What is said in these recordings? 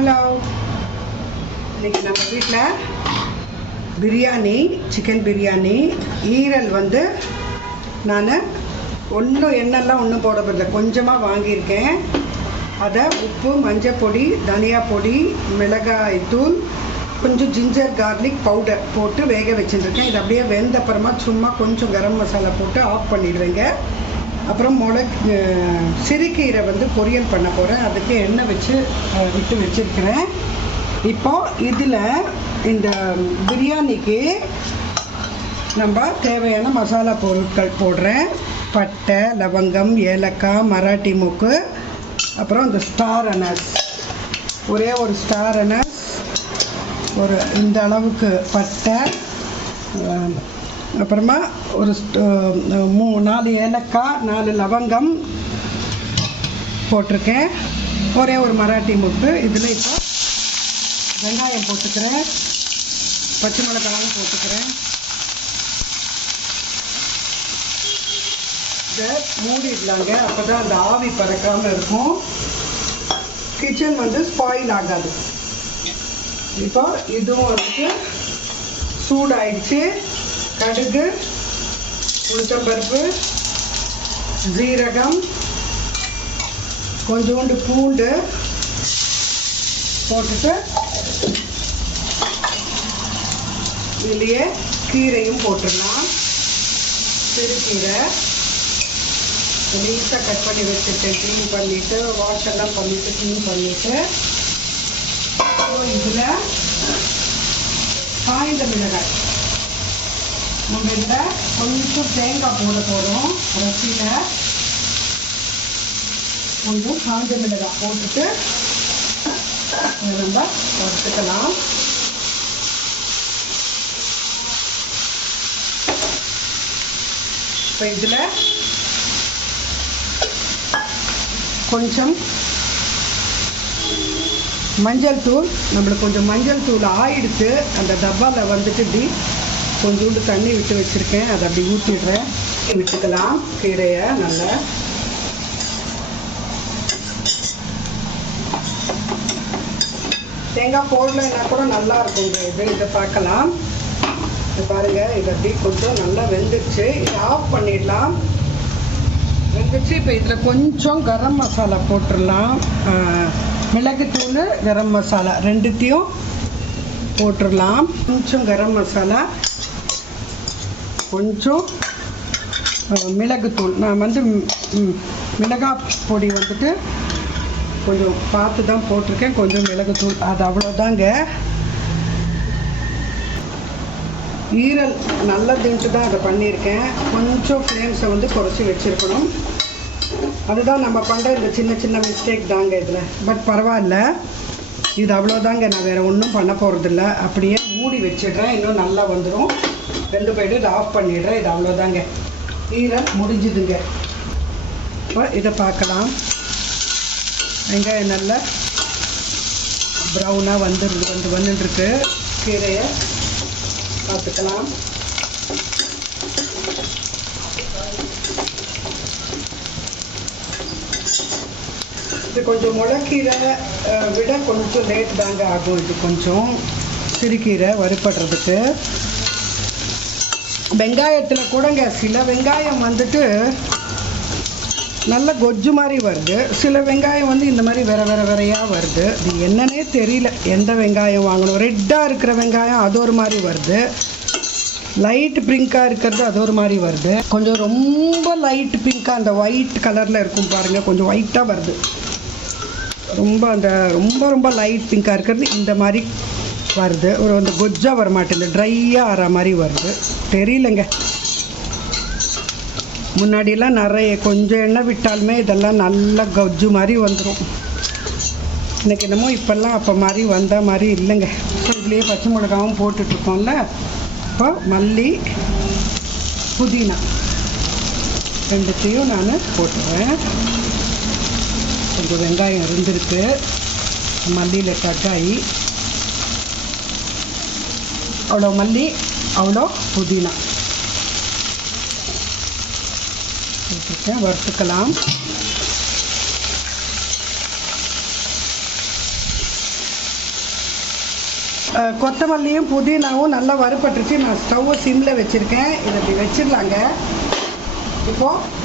Hello, இன்னைக்கு நம்ம வீட்டில் பிரியாணி, சிக்கன் பிரியாணி. ஈரல் வந்து நான் எண்ணெய்லாம் ஒன்றும் போட போதில்லை, கொஞ்சமாக வாங்கியிருக்கேன். அதை உப்பு, மஞ்சள் பொடி, தனியா பொடி, மிளகாய் தூள், கொஞ்சம் ஜிஞ்சர் கார்லிக் பவுடர் போட்டு வேக வச்சுருக்கேன். இது அப்படியே வெந்தப்புறமா சும்மா கொஞ்சம் கரம் மசாலா போட்டு ஆஃப் பண்ணிடுவேங்க. அப்புறம் சிறுகீரை வந்து பொரியல் பண்ண போகிறேன். அதுக்கு எண்ணெய் விட்டு வச்சுருக்கிறேன். இப்போ இதில் இந்த பிரியாணிக்கு நம்ம தேவையான மசாலா பொருட்கள் போடுறேன். பட்டை, லவங்கம், ஏலக்காய், மராட்டி மூக்கு, அப்புறம் இந்த ஸ்டார் அனஸ், ஒரே ஒரு ஸ்டார் அனஸ், ஒரு இந்த அளவுக்கு பட்டை, அப்புறமா ஒரு 4 ஏலக்காய், 4 லவங்கம் போட்டிருக்கேன். ஒரே ஒரு மராட்டி மூக்கு. இதில் இப்போ வெங்காயம் போட்டுக்கிறேன், பச்சை மிளகாயும் போட்டுக்கிறேன். இதை மூடிடலாங்க, அப்போ தான் அந்த ஆவி பறக்காமல் இருக்கும். கிச்சன் வந்து ஸ்பாயில் ஆகாது. இப்போ இதுவும் வந்துட்டு சூடாயிடுச்சு. கடுகு, உளுத்தம்பருப்பு, ஜீரகம், கொஞ்சோண்டு பூண்டு போட்டுட்டு இதுலேயே கீரையும் போட்டுடலாம். சிறுகீரை நீட்டாக கட் பண்ணி வச்சுட்டு க்ளீன் பண்ணிவிட்டு வாஷ் எல்லாம் பண்ணிவிட்டு க்ளீன் பண்ணிவிட்டு இதில் காய்ந்த மிளகாய், நம்ம இதில் கொஞ்சம் தேங்காய் போட போகிறோம். ரசியில் கொஞ்சம் காஞ்ச மிளகாய் போட்டுட்டு நம்ம வறுத்துக்கலாம். இப்போ இதில் கொஞ்சம் மஞ்சள் தூள், நம்மளுக்கு கொஞ்சம் மஞ்சள் தூள் ஆயிடுத்து. அந்த டப்பாவில் வந்துட்டு இப்படி கொஞ்சோண்டு தண்ணி விட்டு வச்சுருக்கேன், அதை அப்படி ஊற்றிடுறேன். விட்டுக்கலாம் கீரையை நல்லா. தேங்காய் போடலைன்னா கூட நல்லா இருக்குங்க. இதை பார்க்கலாம். இது பாருங்கள், இது அப்படி கொஞ்சம் நல்லா வெந்துடுச்சு. இதை ஆஃப் பண்ணிடலாம். வெந்துச்சு. இப்போ இதில் கொஞ்சம் கரம் மசாலா போட்டுடலாம். மிளகுத்தூள், கரம் மசாலா ரெண்டுத்தையும் போட்டுடலாம். கொஞ்சம் கரம் மசாலா, கொஞ்சம் மிளகுத்தூள். நான் வந்து மிளகாய் பொடி வந்துட்டு கொஞ்சம் பார்த்து தான் போட்டிருக்கேன். கொஞ்சம் மிளகுத்தூள், அது அவ்வளோதாங்க. ஈரல் நல்லதுன்ட்டு தான் அதை பண்ணியிருக்கேன். கொஞ்சம் ஃப்ளேம்ஸை வந்து குறைச்சி வச்சுருக்கணும். அதுதான் நம்ம பண்ணுற இந்த சின்ன சின்ன மிஸ்டேக் தாங்க இதில். பட் பரவாயில்ல, இது அவ்வளோதாங்க. நான் வேறு ஒன்றும் பண்ண போகிறதில்ல. அப்படியே மூடி வச்சிடுறேன். இன்னும் நல்லா வந்துடும். வெந்து போய்ட்டு இதை ஆஃப் பண்ணிடுறேன். இது அவ்வளோதாங்க, ஈரல் முடிஞ்சுதுங்க. இப்போ இதை பார்க்கலாம். வெங்காயம் நல்லா ப்ரௌனாக வந்துட்டுருக்கு. கீரையை பார்த்துக்கலாம். இது கொஞ்சம் முளைக்கீரை விட கொஞ்சம் லேட் தாங்க ஆகும். இது கொஞ்சம் சிறுகீரை வறுபடுறதுக்கு. வெங்காயத்தில் கூடங்க சில வெங்காயம் வந்துட்டு நல்ல கொஜ்ஜு மாதிரி வருது, சில வெங்காயம் வந்து இந்த மாதிரி வேறையாக வருது. இது என்னன்னே தெரியல. எந்த வெங்காயம் வாங்கணும்? ரெட்டாக இருக்கிற வெங்காயம் அது ஒரு மாதிரி வருது, லைட் பிங்காக இருக்கிறது அது ஒரு மாதிரி வருது, கொஞ்சம் ரொம்ப லைட் பிங்காக அந்த ஒயிட் கலரில் இருக்கும் பாருங்கள், கொஞ்சம் ஒயிட்டாக வருது. ரொம்ப லைட் பிங்காக இருக்கிறது இந்த மாதிரி வருது. அந்த கொஜ்ஜாக வர மாட்டேங்குது, ட்ரையாக ஆகிற மாதிரி வருது. தெரியலங்க. முன்னாடியெல்லாம் நிறைய கொஞ்சம் எண்ணெய் விட்டாலுமே இதெல்லாம் நல்லா கொஜ்ஜு மாதிரி வந்துடும். எனக்கு என்னமோ இப்போல்லாம் அப்போ மாதிரி வந்த மாதிரி இல்லைங்க. இதுலேயே பச்சை மிளகாவும் போட்டுட்ருக்கோம்ல. இப்போ மல்லி, புதினா ரெண்டுத்தையும் நான் போட்டுருவேன். கொஞ்சம் வெங்காயம் இருந்திருக்கு, மல்லியில் தக்காளி, அவ்வளோ மல்லி, அவ்வளோ புதினா வறுத்துக்கலாம். கொத்தமல்லியும் புதினாவும் நல்லா வறுபட்டுருச்சு. நான் ஸ்டவ்வை சிம்மில் வச்சுருக்கேன். இதை இப்படி வச்சிடலாங்க. இப்போது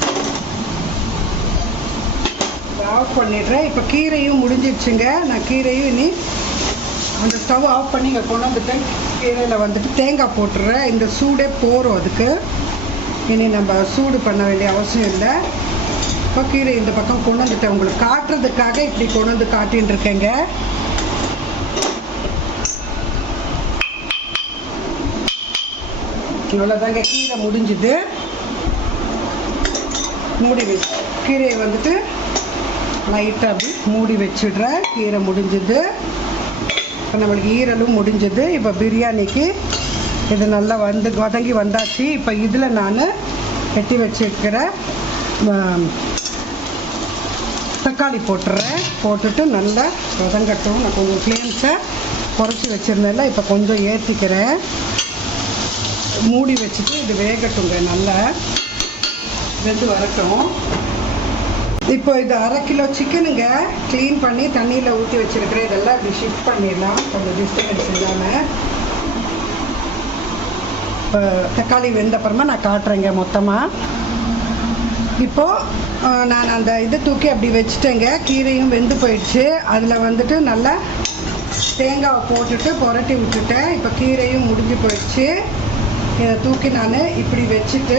ஆஃப் பண்ணிடுறேன். இப்போ கீரையும் முடிஞ்சிடுச்சுங்க. நான் கீரையும் இனி அந்த ஸ்டவ் ஆஃப் பண்ணி இங்கே கொண்டு வந்துட்டேன். கீரையில் வந்துட்டு தேங்காய் போட்டுடுறேன். இந்த சூடே போகிறோம் அதுக்கு. இனி நம்ம சூடு பண்ண வேண்டிய அவசியம் இல்லை. இப்போ கீரை இந்த பக்கம் கொண்டு வந்துட்டேன். உங்களுக்கு காட்டுறதுக்காக இப்படி கொண்டு வந்து காட்டின்னு இருக்கேங்க. இவ்வளோதாங்க, கீரை முடிஞ்சுது. மூடி வச்சு கீரையை வந்துட்டு லைட்டாக அப்படி மூடி வச்சிடுறேன். கீரை முடிஞ்சுது. இப்போ நம்மளுக்கு ஈரலும் முடிஞ்சுது. இப்போ பிரியாணிக்கு இது நல்லா வதங்கி வந்தாச்சு. இப்போ இதில் நான் வெட்டி வச்சுருக்கிற தக்காளி போட்டுறேன். போட்டுட்டு நல்லா வதங்கட்டும். நான் கொஞ்சம் ஃப்ளேம்ஸை குறைச்சி வச்சுருந்தேன்ல, இப்போ கொஞ்சம் ஏற்றிக்கிறேன். மூடி வச்சுட்டு இது வேகட்டுங்க, நல்லா வெந்து வரட்டும். இப்போ இது 1/2 கிலோ சிக்கனுங்க. க்ளீன் பண்ணி தண்ணியில் ஊற்றி வச்சுருக்கிறேன். இதெல்லாம் இப்படி ஷிஃப்ட் பண்ணிடலாம் கொஞ்சம் டிஸ்டர்பன்ஸ் இல்லாமல். இப்போ தக்காளி வெந்த அப்புறமா நான் காட்டுறேங்க மொத்தமாக. இப்போது நான் அந்த இது தூக்கி அப்படி வச்சுட்டேங்க. கீரையும் வெந்து போயிடுச்சு. அதில் வந்துட்டு நல்லா தேங்காவை போட்டுட்டு புரட்டி விட்டுட்டேன். இப்போ கீரையும் முடிஞ்சு போயிடுச்சு. இதை தூக்கி நான் இப்படி வச்சுட்டு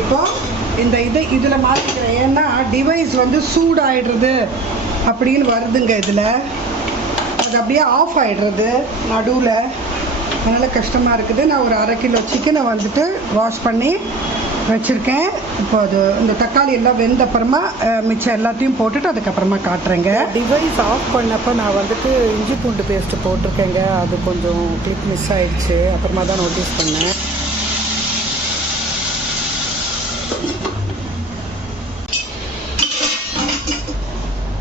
இப்போது இந்த இதில் மாற்றிக்கிறேன். ஏன்னா டிவைஸ் வந்து சூடாகிடுறது அப்படின்னு வருதுங்க. இதில் அது அப்படியே ஆஃப் ஆகிடுறது நடுவில். அதனால் கஷ்டமாக இருக்குது. நான் ஒரு 1/2 கிலோ சிக்கனை வந்துட்டு வாஷ் பண்ணி வச்சுருக்கேன். இப்போ அது இந்த தக்காளி எல்லாம் வெந்த அப்புறமா மிச்சம் எல்லாத்தையும் போட்டுட்டு அதுக்கப்புறமா காட்டுறேங்க. டிவைஸ் ஆஃப் பண்ணப்போ நான் வந்துட்டு இஞ்சி பூண்டு பேஸ்ட்டு போட்டிருக்கேங்க. அது கொஞ்சம் கிளிக் மிஸ் ஆகிடுச்சு. அப்புறமா தான் நோட்டீஸ் பண்ணேன்.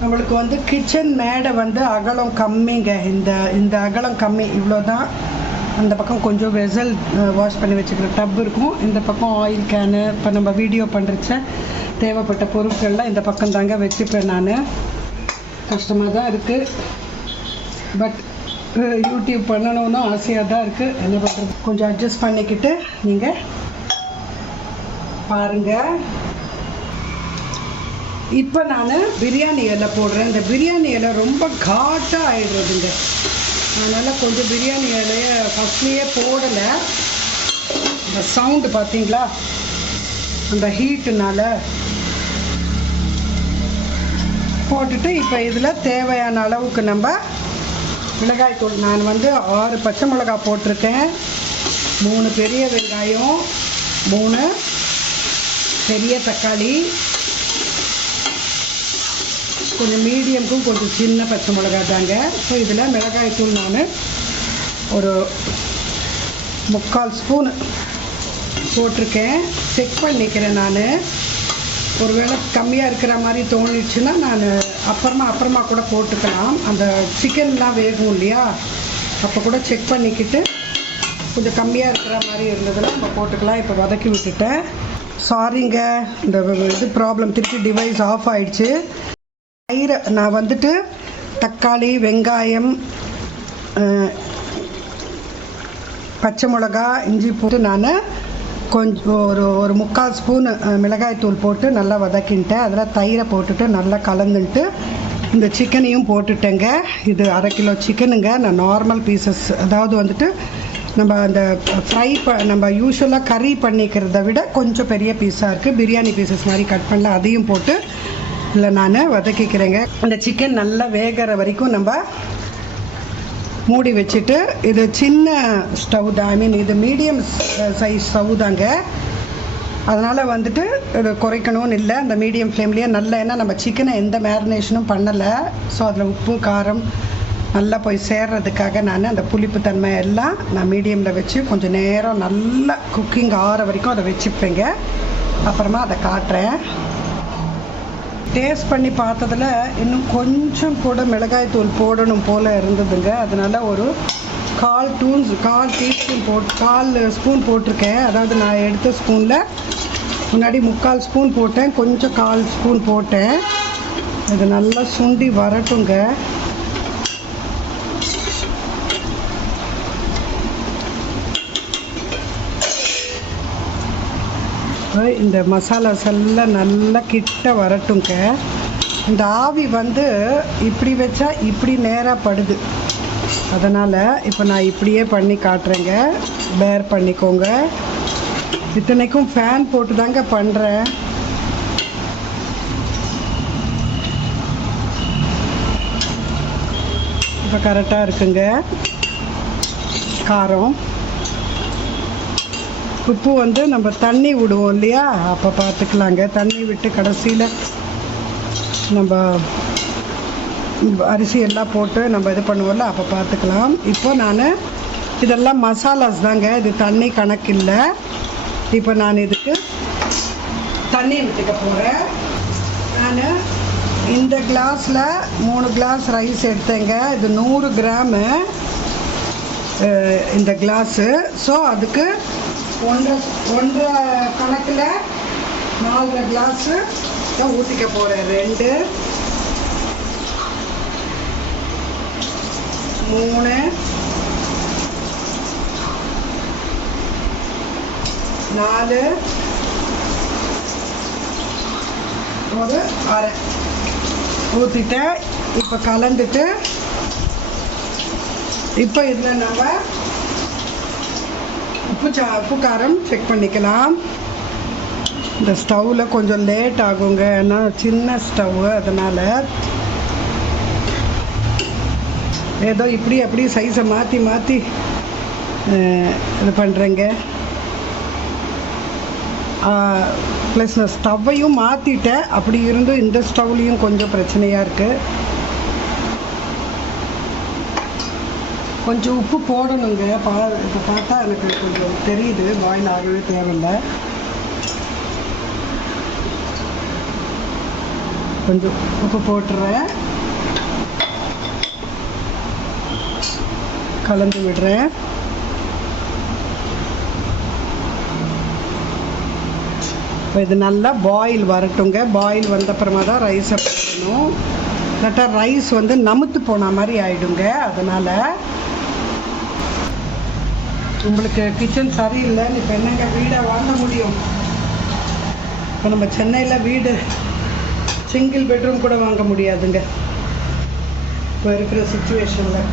நம்மளுக்கு வந்து கிச்சன் மேடை வந்து அகலம் கம்மிங்க. இந்த அகலம் கம்மி, இவ்வளோ தான். அந்த பக்கம் கொஞ்சம் வெசல் வாஷ் பண்ணி வச்சுக்கிற டப் இருக்கும். இந்த பக்கம் ஆயில் கேனு, இப்போ நம்ம வீடியோ பண்ணுறச்ச தேவைப்பட்ட பொருட்கள்லாம் இந்த பக்கம் தாங்க வச்சுப்பேன் நான். கஷ்டமாக தான் இருக்குது, பட் யூடியூப் பண்ணணும்னு ஆசையாக தான் இருக்குது. என்ன பண்ணுறது, கொஞ்சம் அட்ஜஸ்ட் பண்ணிக்கிட்டு நீங்கள் பாருங்கள். இப்போ நான் பிரியாணி இலை போடுறேன். இந்த பிரியாணி இலை ரொம்ப காட்டாக ஆகிடுறதுங்க. அதனால் கொஞ்சம் பிரியாணி இலையை ஃபஸ்ட்லேயே போடலை. இந்த சவுண்டு பார்த்தீங்களா, அந்த ஹீட்டுனால போட்டுட்டு இப்போ இதில் தேவையான அளவுக்கு நம்ம மிளகாய்த்தூள். நான் வந்து 6 பச்சை மிளகாய் போட்டிருக்கேன். 3 பெரிய வெங்காயம், 3 பெரிய தக்காளி, கொஞ்சம் மீடியமுக்கும் கொஞ்சம் சின்ன பச்சை மிளகாய் தாங்க. ஸோ இதில் மிளகாய்த்தூள் நான் ஒரு 3/4 ஸ்பூன் போட்டிருக்கேன். செக் பண்ணிக்கிறேன் நான். ஒருவேளை கம்மியாக இருக்கிற மாதிரி தோணிடுச்சுன்னா நான் அப்புறமா கூட போட்டுக்கலாம். அந்த சிக்கன்லாம் வேகும் இல்லையா, அப்போ கூட செக் பண்ணிக்கிட்டு கொஞ்சம் கம்மியாக இருக்கிற மாதிரி இருந்ததுன்னா நம்ம போட்டுக்கலாம். இப்போ வதக்கி விட்டுட்டேன். சாரிங்க, இந்த இது ப்ராப்ளம், திருப்பி டிவைஸ் ஆஃப் ஆகிடுச்சு. நான் வந்துட்டு தக்காளி, வெங்காயம், பச்சை மிளகா, இஞ்சி போட்டு நான் கொஞ்சம் ஒரு 3/4 ஸ்பூன் மிளகாய்த்தூள் போட்டு நல்லா வதக்கின்ட்டேன். அதில் தயிரை போட்டுட்டு நல்லா கலந்துட்டு இந்த சிக்கனையும் போட்டுட்டேங்க. இது 1/2 கிலோ சிக்கனுங்க. நான் நார்மல் பீசஸ், அதாவது வந்துட்டு நம்ம அந்த நம்ம யூஸ்வலாக கறி பண்ணிக்கிறத விட கொஞ்சம் பெரிய பீஸாக இருக்குது. பிரியாணி பீசஸ் மாதிரி கட் பண்ணல. அதையும் போட்டு இல்லை நான் வதக்கிக்கிறேங்க. அந்த சிக்கன் நல்லா வேகிற வரைக்கும் நம்ம மூடி வச்சுட்டு, இது சின்ன ஸ்டவ் தான், ஐ மீன் இது மீடியம் சைஸ் ஸ்டவ் தாங்க. அதனால் வந்துட்டு இது குறைக்கணும்னு இல்லை, அந்த மீடியம் ஃப்ளேம்லேயே நல்லா. ஏன்னா நம்ம சிக்கனை எந்த மேரினேஷனும் பண்ணலை. ஸோ அதில் உப்பு காரம் நல்லா போய் சேர்றதுக்காக நான் அந்த புளிப்பு தன்மை எல்லாம் நான் மீடியமில் வச்சு கொஞ்சம் நேரம் நல்லா குக்கிங் ஆகிற வரைக்கும் அதை வச்சுப்பேங்க. அப்புறமா அதை காட்டுறேன். டேஸ்ட் பண்ணி பார்த்ததில் இன்னும் கொஞ்சம் கூட மிளகாய்த்தூள் போடணும் போல் இருந்ததுங்க. அதனால் ஒரு 1/4 டீஸ்பூன் 1/4 ஸ்பூன் போட்டிருக்கேன். அதாவது நான் எடுத்த ஸ்பூனில் முன்னாடி 3/4 ஸ்பூன் போட்டேன், கொஞ்சம் 1/4 ஸ்பூன் போட்டேன். இது நல்லா சுண்டி வரட்டுங்க. இந்த மசாலாஸ் எல்லாம் நல்லா கிட்ட வரட்டுங்க. இந்த ஆவி வந்து இப்படி வச்சா இப்படி நேராக படுது, அதனால் இப்போ நான் இப்படியே பண்ணி காட்டுறேங்க. பேர் பண்ணிக்கோங்க. இத்தனைக்கும் ஃபேன் போட்டு தாங்க பண்ணுறேன். இப்போ கரெக்டாக இருக்குங்க. காரம் உப்பு வந்து நம்ம தண்ணி விடுவோம் இல்லையா, அப்போ பார்த்துக்கலாங்க. தண்ணி விட்டு கடைசியில் நம்ம அரிசி எல்லாம் போட்டு நம்ம இது பண்ணுவோம்ல, அப்போ பார்த்துக்கலாம். இப்போ நான் இதெல்லாம் மசாலாஸ் தாங்க, இது தண்ணி கணக்கு இல்லை. இப்போ நான் இதுக்கு தண்ணி விட்டுக்க போகிறேன். நான் இந்த கிளாஸில் 3 கிளாஸ் ரைஸ் எடுத்தேங்க. இது 100 கிராமு இந்த கிளாஸு. ஸோ அதுக்கு 1.5 கணக்கில் 4 கிளாஸு தான் ஊற்றிக்க போகிறேன். 2 3 4 1 1/2 ஊற்றிட்டேன். இப்போ கலந்துட்டு இப்போ இதில் நம்ம உப்பு காரம் செக் பண்ணிக்கலாம். இந்த ஸ்டவ்வில் கொஞ்சம் லேட் ஆகுங்க, ஏன்னா சின்ன ஸ்டவ், அதனால் ஏதோ இப்படி அப்படி சைஸை மாற்றி இது பண்ணுறேங்க. ப்ளஸ் நான் ஸ்டவ்வையும் மாற்றிட்டேன். அப்படி இருந்தும் இந்த ஸ்டவ்லேயும் கொஞ்சம் பிரச்சனையாக இருக்குது. கொஞ்சம் உப்பு போடணுங்க. இப்போ பார்த்தா எனக்கு கொஞ்சம் தெரியுது, பாயில் ஆகவே தேவையில்லை. கொஞ்சம் உப்பு போட்டுறேன், கலந்து விடுறேன். இப்போ இது நல்லா பாயில் வரட்டுங்க. பாயில் வந்தப்புறமா தான் ரைஸை போடணும். இல்லாட்டா ரைஸ் வந்து நமுத்து போன மாதிரி ஆகிடுங்க. அதனால் உங்களுக்கு கிச்சன் சரியில்லைன்னு இப்போ என்னங்க வீடை வாங்க முடியும்? இப்போ நம்ம சென்னையில் வீடு சிங்கிள் பெட்ரூம் கூட வாங்க முடியாதுங்க இப்போ இருக்கிற சுச்சுவேஷனில்.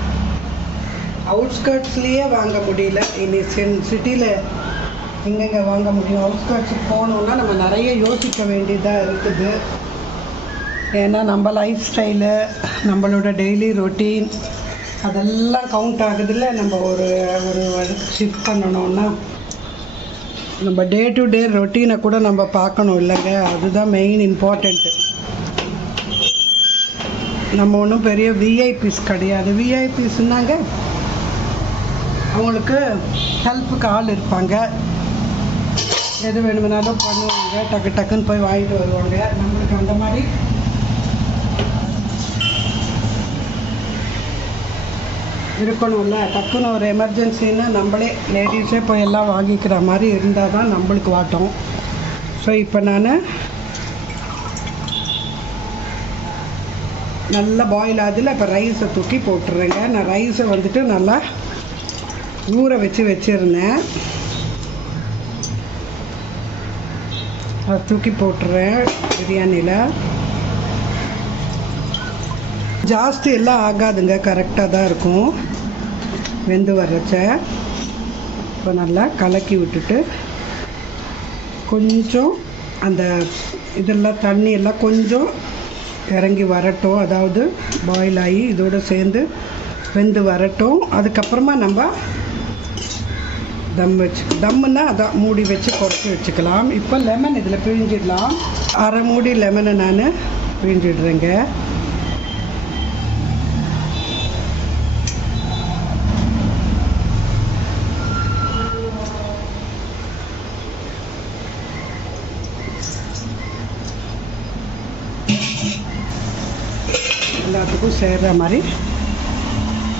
அவுட்ஸ்கர்ட்ஸ்லேயே வாங்க முடியல. இனி சிட்டியில் எங்கெங்கே வாங்க முடியும்? அவுட்ஸ்கர்ட்ஸுக்கு போகணுன்னா நம்ம நிறைய யோசிக்க வேண்டியதாக இருக்குது. ஏன்னா நம்ம லைஃப் ஸ்டைலு, நம்மளோட டெய்லி ரொட்டீன் அதெல்லாம் கவுண்ட் ஆகுதில்ல. நம்ம ஒரு ஷிஃப்ட் பண்ணணுன்னா நம்ம டே டு டே ரொட்டீனை கூட நம்ம பார்க்கணும் இல்லைங்க. அதுதான் மெயின் இம்பார்ட்டண்ட்டு. நம்ம ஒன்றும் பெரிய விஐபிஸ் கிடையாது. விஐபிஸ்னாங்க அவங்களுக்கு ஹெல்ப்புக்கு ஆள் இருப்பாங்க, எது வேணுமெனாலும் பண்ணுவாங்க, டக்குன்னு போய் வாங்கிட்டு வருவாங்க. நம்மளுக்கு அந்த மாதிரி இருக்கணும்ல. டக்குன்னு ஒரு எமர்ஜென்சின்னு நம்மளே லேடிஸே போய் எல்லாம் வாங்கிக்கிற மாதிரி இருந்தால் தான் நம்மளுக்கு வாட்டும். ஸோ இப்போ நான் நல்லா பாயில் ஆகுதில்ல, இப்போ ரைஸை தூக்கி போட்டுறேங்க. நான் ரைஸை வந்துட்டு நல்லா ஊற வச்சுருந்தேன், அதை தூக்கி போட்டுறேன் பிரியாணியில். ஜாஸ்தி எல்லாம் ஆகாதுங்க, கரெக்டாக தான் இருக்கும் வெந்து வர்றச்ச. இப்போ நல்லா கலக்கி விட்டுட்டு கொஞ்சம் அந்த இதெல்லாம் தண்ணி எல்லாம் கொஞ்சம் இறங்கி வரட்டும், அதாவது பாயில் ஆகி இதோடு சேர்ந்து வெந்து வரட்டும். அதுக்கப்புறமா நம்ம தம்முன்னா அதான் மூடி வச்சு குறைச்சி வச்சுக்கலாம். இப்போ லெமன் இதில் பிழிஞ்சிடலாம். 1/2 மூடி லெமனை நான் பிழிஞ்சிடுறேங்க. எல்லாத்துக்கும் சேர்கிற மாதிரி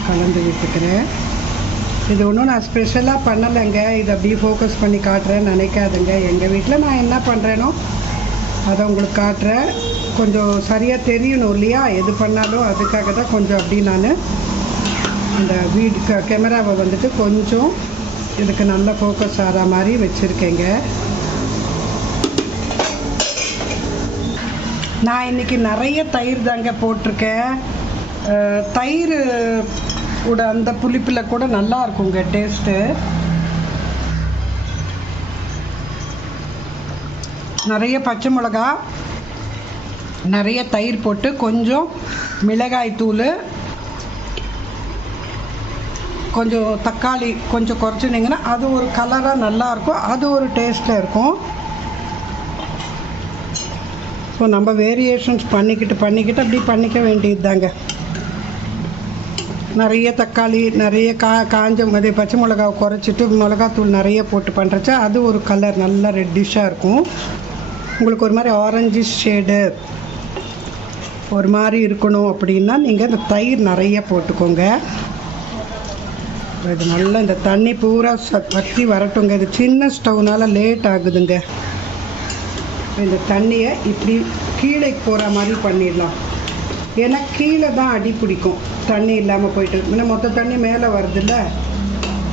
கலந்து விட்டுக்கிறேன். இது ஒன்றும் நான் ஸ்பெஷலாக பண்ணலைங்க, இதை அப்படியே ஃபோக்கஸ் பண்ணி காட்டுறேன்னு நினைக்காதுங்க. எங்கள் வீட்டில் நான் என்ன பண்ணுறேனோ அதை உங்களுக்கு காட்டுறேன். கொஞ்சம் சரியாக தெரியணும் இல்லையா எது பண்ணாலும், அதுக்காக தான் கொஞ்சம் அப்படி நான் அந்த கேமராவை வந்துட்டு கொஞ்சம் இதுக்கு நல்லா ஃபோக்கஸ் ஆகிற மாதிரி வச்சுருக்கேங்க. நான் இன்றைக்கி நிறைய தயிர் தாங்க போட்டிருக்கேன். தயிர் கூட அந்த புளிப்பில் கூட நல்லா இருக்குங்க டேஸ்ட்டு. நிறைய பச்சை மிளகா, நிறைய தயிர் போட்டு கொஞ்சம் மிளகாய் தூள், கொஞ்சம் தக்காளி கொஞ்சம் குறைச்சிட்டிங்கன்னா அது ஒரு கலராக நல்லாயிருக்கும், அது ஒரு டேஸ்ட்டில் இருக்கும். ஸோ நம்ம வேரியேஷன்ஸ் பண்ணிக்கிட்டு அப்படி பண்ணிக்க வேண்டியது தாங்க. நிறைய தக்காளி, நிறைய காஞ்ச மாதிரி பச்சை மிளகாவை குறைச்சிட்டு மிளகாத்தூள் நிறைய போட்டு பண்ணுறச்சா அது ஒரு கலர் நல்லா ரெட்டிஷாக இருக்கும். உங்களுக்கு ஒரு மாதிரி ஆரஞ்சு ஷேடு ஒரு மாதிரி இருக்கணும் அப்படின்னா நீங்கள் இந்த தயிர் நிறைய போட்டுக்கோங்க. இது நல்லா இந்த தண்ணி பூரா வற்றி வரட்டுங்க. இது சின்ன ஸ்டவ்னால் லேட் ஆகுதுங்க. இந்த தண்ணியை இப்படி கீழே போகிற மாதிரி பண்ணிடலாம். ஏன்னா கீழே தான் அடி பிடிக்கும் தண்ணி இல்லாமல் போயிட்டு. இன்னும் மொத்த தண்ணி மேலே வருதுல்ல,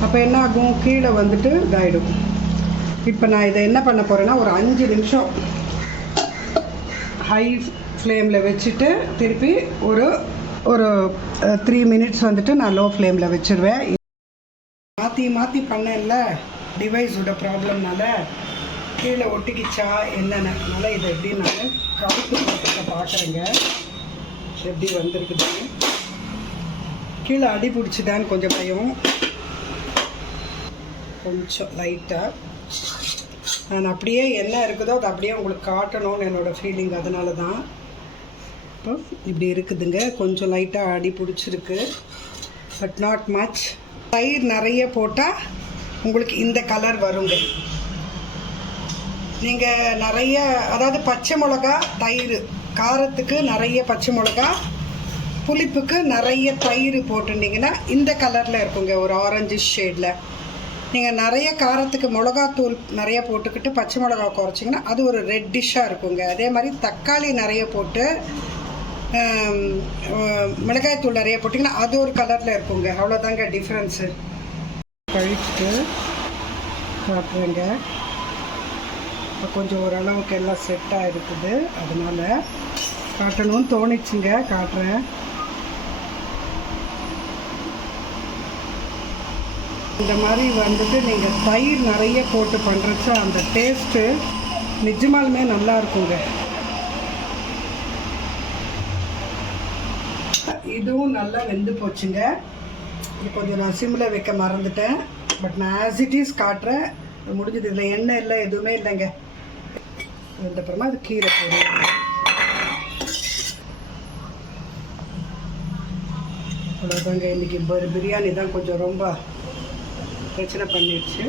அப்போ என்ன ஆகும், கீழே வந்துட்டு இதாகிடும். இப்போ நான் இதை என்ன பண்ண போகிறேன்னா ஒரு 5 நிமிஷம் ஹை ஃப்ளேமில் வச்சுட்டு திருப்பி ஒரு 3 மினிட்ஸ் வந்துட்டு நான் லோ ஃப்ளேமில் வச்சுருவேன். மாற்றி பண்ணல, டிவைஸோட ப்ராப்ளம்னால கீழே ஒட்டிக்கிச்சா என்னென்னனால இதை எப்படி நான் கவுத்து பார்க்குறேங்க. எப்படி வந்திருக்குது, கீழே அடி பிடிச்சிதான்னு கொஞ்சம் பயம், கொஞ்சம் லைட்டாக. நான் அப்படியே என்ன இருக்குதோ அதை அப்படியே உங்களுக்கு காட்டணும்னு என்னோடய ஃபீலிங், அதனால தான். இப்போ இப்படி இருக்குதுங்க, கொஞ்சம் லைட்டாக அடி பிடிச்சிருக்கு, பட் நாட் மச். தயிர் நிறைய போட்டால் உங்களுக்கு இந்த கலர் வருங்க. நீங்கள் நிறைய, அதாவது பச்சை மிளகா தயிர், காரத்துக்கு நிறைய பச்சை மிளகா, புளிப்புக்கு நிறைய தயிர் போட்டுட்டிங்கன்னா இந்த கலரில் இருக்குங்க, ஒரு ஆரஞ்சு ஷேடில். நீங்கள் நிறைய காரத்துக்கு மிளகாத்தூள் நிறைய போட்டுக்கிட்டு பச்சை மிளகா குறைச்சிங்கன்னா அது ஒரு ரெட்டிஷாக இருக்குங்க. அதே மாதிரி தக்காளி நிறைய போட்டு மிளகாய்த்தூள் நிறைய போட்டிங்கன்னா அது ஒரு கலரில் இருக்குங்க. அவ்வளோதாங்க டிஃப்ரென்ஸு. கழிச்சுட்டு காட்டுறேங்க. இப்போ கொஞ்சம் ஓரளவுக்கு எல்லாம் செட்டாக இருக்குது, அதனால் காட்டணும்னு தோணிச்சுங்க, காட்டுறேன். இந்த மாதிரி வந்துட்டு நீங்கள் தயிர் நிறைய போட்டு பண்ணுறச்ச அந்த டேஸ்ட்டு நிஜமாலுமே நல்லா இருக்குங்க. இதுவும் நல்லா வெந்து போச்சுங்க. இப்போ கொஞ்சம் நான் சிம்மில் வைக்க மறந்துட்டேன், பட் நான் ஆஸ் இட் இஸ் காட்டுறேன். முடிஞ்சது, இதில் எண்ணெய் இல்லை, எதுவுமே இல்லைங்க. அப்புறமா அது கீரை போடும். அவ்வளோதாங்க. இன்றைக்கி பிரியாணி தான் கொஞ்சம் ரொம்ப பிரச்சனை பண்ணிடுச்சு.